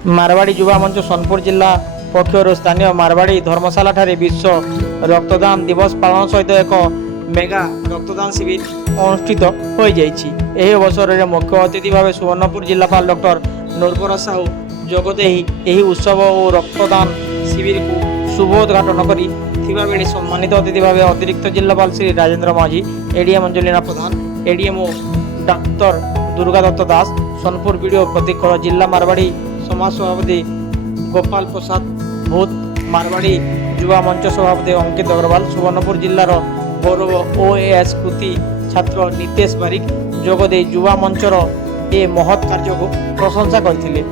ମାରବାଡ଼ି ଯୁବା ମଞ୍ଚ ସୋନପୁର ଜିଲ୍ଲା ପକ୍ଷରୁ ସ୍ଥାନୀୟ ମାରବାଡ଼ି ଧର୍ମଶାଳାଠାରେ ବିଶ୍ୱ ରକ୍ତଦାନ ଦିବସ ପାଳନ ସହିତ ଏକ ମେଗା ରକ୍ତଦାନ ଶିବିର ଅନୁଷ୍ଠିତ ହୋଇଯାଇଛି। ଏହି ଅବସରରେ ମୁଖ୍ୟ ଅତିଥି ଭାବେ ସୁବର୍ଣ୍ଣପୁର ଜିଲ୍ଲାପାଳ ଡକ୍ଟର ନୂରବର ସାହୁ ଯୋଗଦେଇ ଏହି ଉତ୍ସବ ଓ ରକ୍ତଦାନ ଶିବିରକୁ ଶୁଭ ଉଦ୍ଘାଟନ କରିଥିବା ବେଳେ ସମ୍ମାନିତ ଅତିଥି ଭାବେ ଅତିରିକ୍ତ ଜିଲ୍ଲାପାଳ ଶ୍ରୀ ରାଜେନ୍ଦ୍ର ମାଝୀ, ଏଡିଏମ୍ ଅଞ୍ଜଲିନା ପ୍ରଧାନ, ଏଡିଏମ୍ଓ ଡାକ୍ତର ଦୁର୍ଗା ଦତ୍ତ ଦାସ, ସୋନପୁର ବିଡିଓ ପ୍ରତୀକ, ଜିଲ୍ଲା ମାରବାଡ଼ି ସମାଜ ସଭାପତି ଗୋପାଳ ପ୍ରସାଦ ଭୂତ, ମାରବାଡ଼ି ଯୁବା ମଞ୍ଚ ସଭାପତି ଅଙ୍କିତ ଅଗ୍ରୱାଲ, ସୁବର୍ଣ୍ଣପୁର ଜିଲ୍ଲାର ଗୌରବ ଓଏଏସ୍ କୃତି ଛାତ୍ର ନିତେଶ ବାରିକ ଯୋଗଦେଇ ଯୁବା ମଞ୍ଚର ଏ ମହତ୍ କାର୍ଯ୍ୟକୁ ପ୍ରଶଂସା କରିଥିଲେ।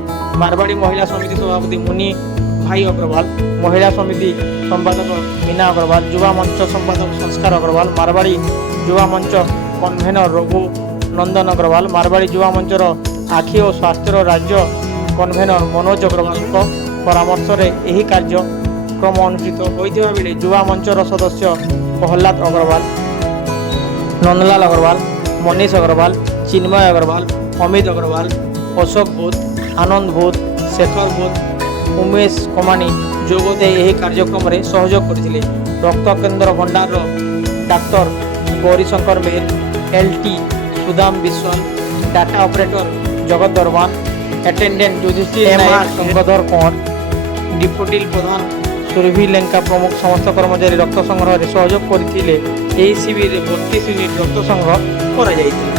ମାରବାଡ଼ି ମହିଳା ସମିତି ସଭାପତି ମୁନି ଭାଇ ଅଗ୍ରୱାଲ, ମହିଳା ସମିତି ସମ୍ପାଦକ ମୀନା ଅଗ୍ରୱାଲ, ଯୁବା ମଞ୍ଚ ସମ୍ପାଦକ ସଂସ୍କାର ଅଗ୍ରୱାଲ, ମାରବାଡ଼ି ଯୁବା ମଞ୍ଚ କନଭେନର ରଘୁ ନନ୍ଦନ ଅଗ୍ରୱାଲ, ମାରବାଡ଼ି ଯୁବା ମଞ୍ଚର ଆଖି ଓ ସ୍ୱାସ୍ଥ୍ୟର ରାଜ୍ୟ କନଭେନର ମନୋଜ ଅଗ୍ରୱାଲଙ୍କ ପରାମର୍ଶରେ ଏହି କାର୍ଯ୍ୟକ୍ରମ ଅନୁଷ୍ଠିତ ହୋଇଥିବା ବେଳେ ଯୁବା ମଞ୍ଚର ସଦସ୍ୟ ପ୍ରହଲ୍ଲାଦ ଅଗ୍ରୱାଲ, ନନ୍ଦଲାଲ ଅଗ୍ରୱାଲ, ମନୀଷ ଅଗ୍ରୱାଲ, ଚିନ୍ମୟ ଅଗ୍ରୱାଲ, ଅମିତ ଅଗ୍ରୱାଲ, ଅଶୋକ ଭୂତ, ଆନନ୍ଦ ଭୂତ, ଶେଖର ଭୂତ, ଉମେଶ କମାଣୀ ଯୋଗଦେଇ ଏହି କାର୍ଯ୍ୟକ୍ରମରେ ସହଯୋଗ କରିଥିଲେ। ରକ୍ତ କେନ୍ଦ୍ର ଭଣ୍ଡାରର ଡାକ୍ତର ଗୌରୀଶଙ୍କର ମେହେର, ଏଲ୍ଟି ସୁଦାମ ବିଶ୍ୱାଳ, ଡାଟା ଅପରେଟର ଜଗତ ଦରବାନ, अटेंडेंट युधिष्ठिर नायक, गंगाधर कंवर, डिप्टी प्रधान सुरभि लेंका प्रमुख समस्त कर्मचारी रक्त संग्रह सहयोग करते। शिविर 32 यूनिट रक्त संग्रह कर।